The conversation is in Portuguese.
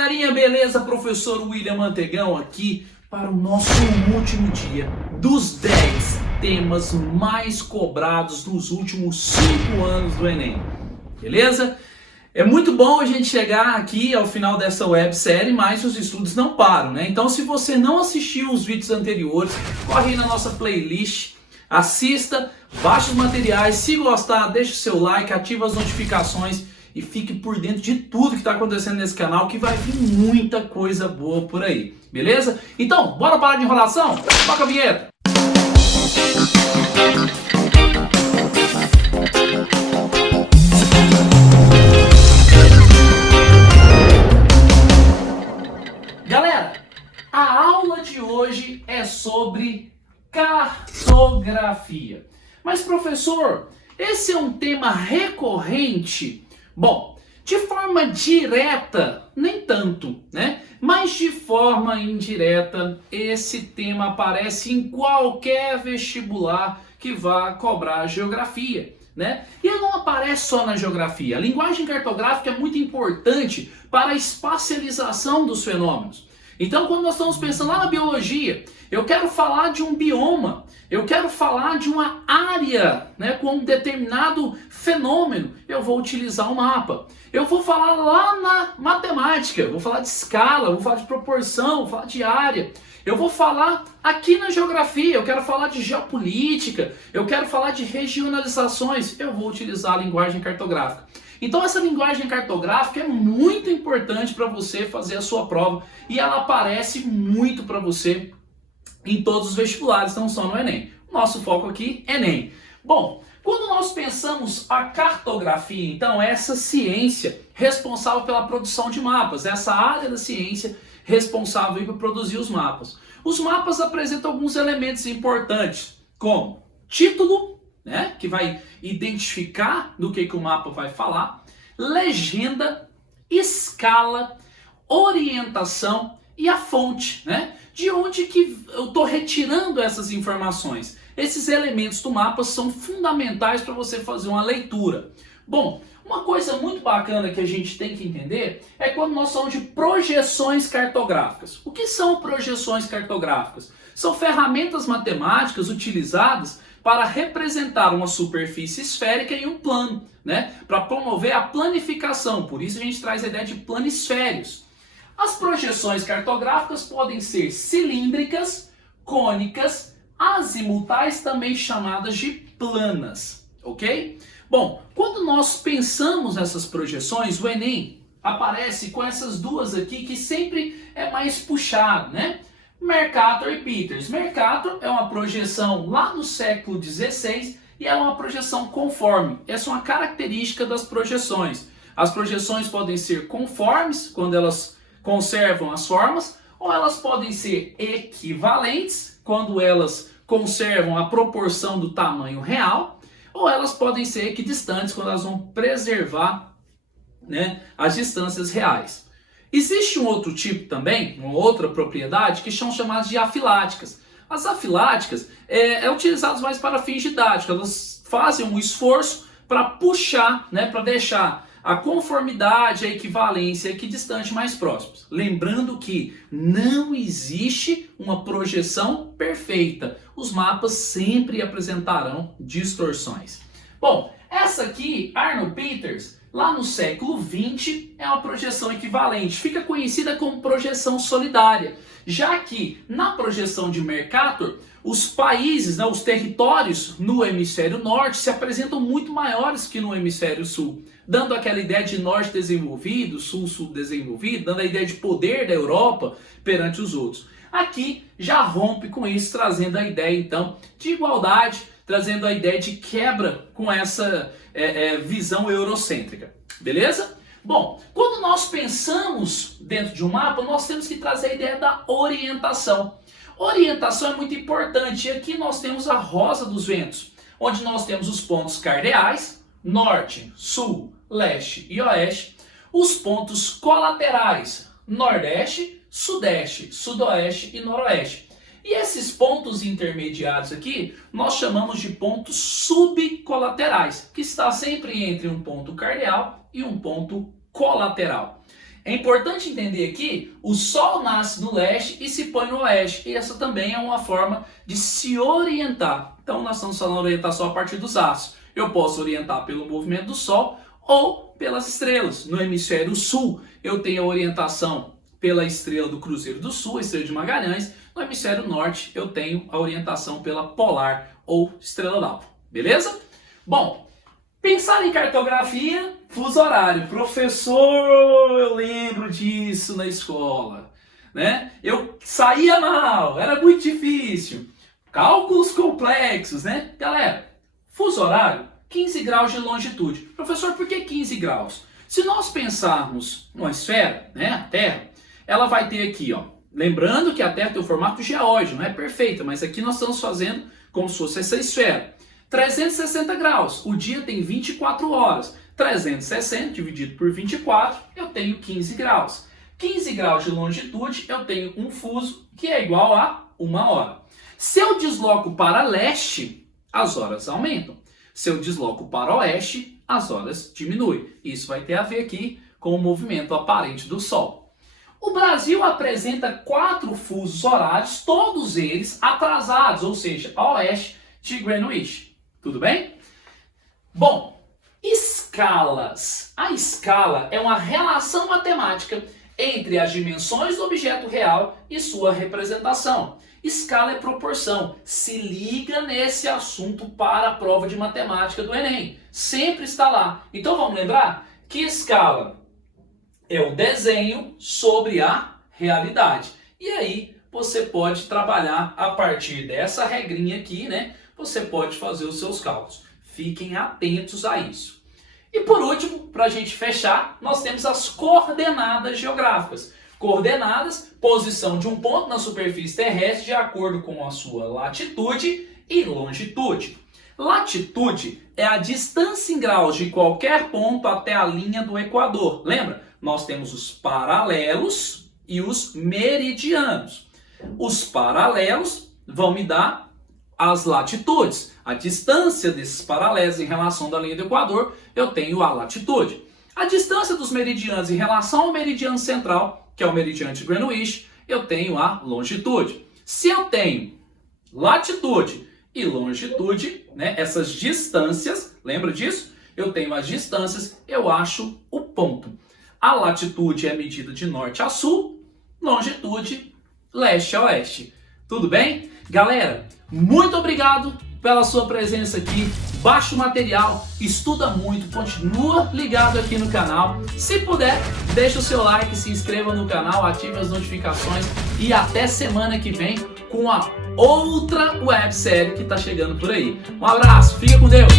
galerinha, beleza? Professor William Mantegão aqui para o nosso último dia dos 10 temas mais cobrados nos últimos 5 anos do Enem, beleza? É muito bom a gente chegar aqui ao final dessa websérie, mas os estudos não param, né? Então, se você não assistiu os vídeos anteriores, corre aí na nossa playlist, assista, baixe os materiais, se gostar, deixa o seu like, ativa as notificações e fique por dentro de tudo que está acontecendo nesse canal, que vai vir muita coisa boa por aí, beleza? Então, bora parar de enrolação? Toca a vinheta! Galera, a aula de hoje é sobre cartografia. Mas, professor, esse é um tema recorrente? Bom, de forma direta, nem tanto, né? Mas de forma indireta, esse tema aparece em qualquer vestibular que vá cobrar geografia, né? E ele não aparece só na geografia. A linguagem cartográfica é muito importante para a espacialização dos fenômenos. Então, quando nós estamos pensando lá na biologia, eu quero falar de um bioma, eu quero falar de uma área, né, com um determinado fenômeno, eu vou utilizar o mapa. Eu vou falar lá na matemática, eu vou falar de escala, eu vou falar de proporção, eu vou falar de área. Eu vou falar aqui na geografia, eu quero falar de geopolítica, eu quero falar de regionalizações, eu vou utilizar a linguagem cartográfica. Então essa linguagem cartográfica é muito importante para você fazer a sua prova e ela aparece muito para você em todos os vestibulares, não só no Enem. O nosso foco aqui é Enem. Bom, quando nós pensamos a cartografia, então, é essa ciência responsável pela produção de mapas, essa área da ciência responsável por produzir os mapas. Os mapas apresentam alguns elementos importantes, como título, né, que vai identificar do que o mapa vai falar, legenda, escala, orientação e a fonte, né? De onde que eu estou retirando essas informações. Esses elementos do mapa são fundamentais para você fazer uma leitura. Bom, uma coisa muito bacana que a gente tem que entender é quando nós falamos de projeções cartográficas. O que são projeções cartográficas? São ferramentas matemáticas utilizadas para representar uma superfície esférica em um plano, né? Para promover a planificação. Por isso a gente traz a ideia de planisférios. As projeções cartográficas podem ser cilíndricas, cônicas, azimutais, também chamadas de planas, ok? Bom, quando nós pensamos nessas projeções, o Enem aparece com essas duas aqui que sempre é mais puxado, né? Mercator e Peters. Mercator é uma projeção lá no século XVI e é uma projeção conforme. Essa é uma característica das projeções. As projeções podem ser conformes, quando elas conservam as formas, ou elas podem ser equivalentes, quando elas conservam a proporção do tamanho real, ou elas podem ser equidistantes, quando elas vão preservar, né, as distâncias reais. Existe um outro tipo também, uma outra propriedade, que são chamadas de afiláticas. As afiláticas é utilizadas mais para fins didáticos, elas fazem um esforço para puxar, né, para deixar a conformidade, a equivalência, a equidistante mais próximos. Lembrando que não existe uma projeção perfeita. Os mapas sempre apresentarão distorções. Bom, essa aqui, Arnold Peters, lá no século XX, é uma projeção equivalente. Fica conhecida como projeção solidária, já que na projeção de Mercator, os países, né, os territórios no hemisfério norte se apresentam muito maiores que no hemisfério sul, dando aquela ideia de norte desenvolvido, sul subdesenvolvido, dando a ideia de poder da Europa perante os outros. Aqui já rompe com isso, trazendo a ideia então de igualdade, trazendo a ideia de quebra com essa visão eurocêntrica, beleza? Bom, quando nós pensamos dentro de um mapa, nós temos que trazer a ideia da orientação. Orientação é muito importante, e aqui nós temos a rosa dos ventos, onde nós temos os pontos cardeais, norte, sul, leste e oeste, os pontos colaterais, nordeste, sudeste, sudoeste e noroeste. E esses pontos intermediários aqui, nós chamamos de pontos subcolaterais, que está sempre entre um ponto cardeal e um ponto colateral. É importante entender que o Sol nasce no leste e se põe no oeste. E essa também é uma forma de se orientar. Então nós estamos falando de orientação a partir dos astros. Eu posso orientar pelo movimento do Sol ou pelas estrelas. No hemisfério sul, eu tenho a orientação pela estrela do Cruzeiro do Sul, a estrela de Magalhães. No hemisfério norte, eu tenho a orientação pela polar ou estrela d'alva. Beleza? Bom, pensar em cartografia, fuso horário. Professor, eu lembro disso na escola, né? Eu saía mal, era muito difícil. Cálculos complexos, né? Galera, fuso horário, 15 graus de longitude. Professor, por que 15 graus? Se nós pensarmos numa esfera, né, a Terra, ela vai ter aqui, ó. Lembrando que a Terra tem o formato geóide, não é perfeita, mas aqui nós estamos fazendo como se fosse essa esfera. 360 graus, o dia tem 24 horas. 360 dividido por 24, eu tenho 15 graus. 15 graus de longitude, eu tenho um fuso que é igual a 1 hora. Se eu desloco para leste, as horas aumentam. Se eu desloco para oeste, as horas diminuem. Isso vai ter a ver aqui com o movimento aparente do Sol. O Brasil apresenta 4 fusos horários, todos eles atrasados, ou seja, a oeste de Greenwich. Tudo bem? Bom, escalas. A escala é uma relação matemática entre as dimensões do objeto real e sua representação. Escala é proporção. Se liga nesse assunto para a prova de matemática do Enem. Sempre está lá. Então vamos lembrar que escala é o desenho sobre a realidade. E aí você pode trabalhar a partir dessa regrinha aqui, né? Você pode fazer os seus cálculos. Fiquem atentos a isso. E por último, para a gente fechar, nós temos as coordenadas geográficas. Coordenadas, posição de um ponto na superfície terrestre de acordo com a sua latitude e longitude. Latitude é a distância em graus de qualquer ponto até a linha do Equador. Lembra? Nós temos os paralelos e os meridianos. Os paralelos vão me dar as latitudes. A distância desses paralelos em relação da linha do Equador, eu tenho a latitude. A distância dos meridianos em relação ao meridiano central, que é o meridiano de Greenwich, eu tenho a longitude. Se eu tenho latitude e longitude, né, essas distâncias, lembra disso? Eu tenho as distâncias, eu acho o ponto. A latitude é medida de norte a sul, longitude leste a oeste. Tudo bem? Galera, muito obrigado pela sua presença aqui. Baixa o material, estuda muito, continua ligado aqui no canal. Se puder, deixa o seu like, se inscreva no canal, ative as notificações e até semana que vem com a outra websérie que está chegando por aí. Um abraço, fica com Deus!